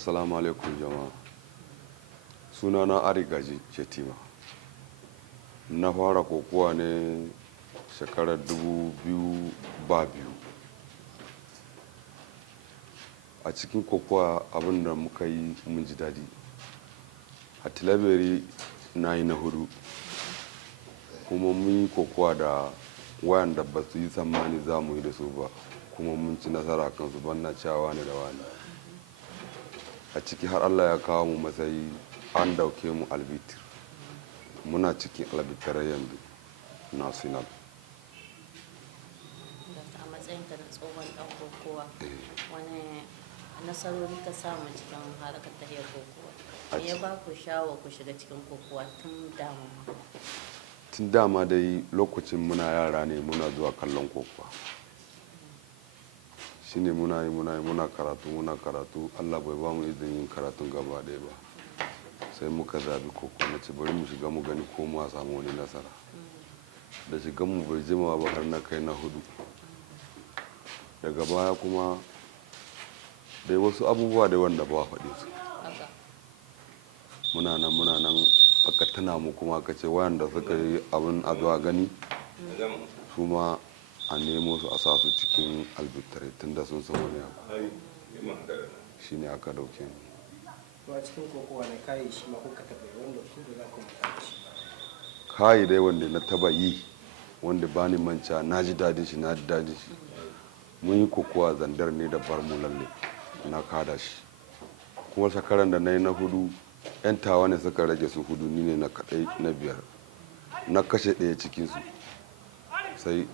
Assalamu alaikum jama'a. Sunana Arigaji Shetima. Na fara kokowa ne shekarar 2002. A cikin kokowa abin da muka yi mun ji daɗi. A Tilaberi na yi na hudu. Kuma mun yi kokowa da wayanda ba su yi tsammani za mu yi da su ba. Kuma mun ci nasara kansu banna cewa wani da wani. A ciki har Allah ya kawo mu matsayi an dauke mu albitir. Muna cikin albitarai yanzu national. A matsayin ka na tsohon dan kokowa, wani nasarori ka samu cikin harkar tahiyar kokowa? Me ya ba ku shawo ku shiga cikin kokowa tun dama? Tun dama dai lokacin muna yara ne muna zuwa kallon kokowa. Shine muna karatu Allah bai ba mu izinin yin karatun gaba ɗaya ba. Sai muka zabi kokowa na ce bari mu shiga mu gani ko mu samu wani nasara. Da shigan mu bai jima ba har na kai na hudu. Daga baya kuma dai wasu abubuwa da wanda ba faɗi su. Muna nan aka tuna mu kuma aka ce wayanda suka yi abin a zuwa gani su ma a nemo su a sa su cikin albitarai tun da sun san wani abu. Shi ne aka dauke mu. A cikin kokowa ne kayi shi ma kuka taɓa yi wanda su da za ku manta shi. Kayi dai wanda na taba yi wanda ba ni manca na ji daɗin shi. Mun yi kokowa zandar ne da barmu lalle na kada shi. Kuma shekaran da na yi na hudu 'yan tawa ne suka rage su hudu ni ne na kaɗai na biyar. Na kashe ɗaya cikinsu sai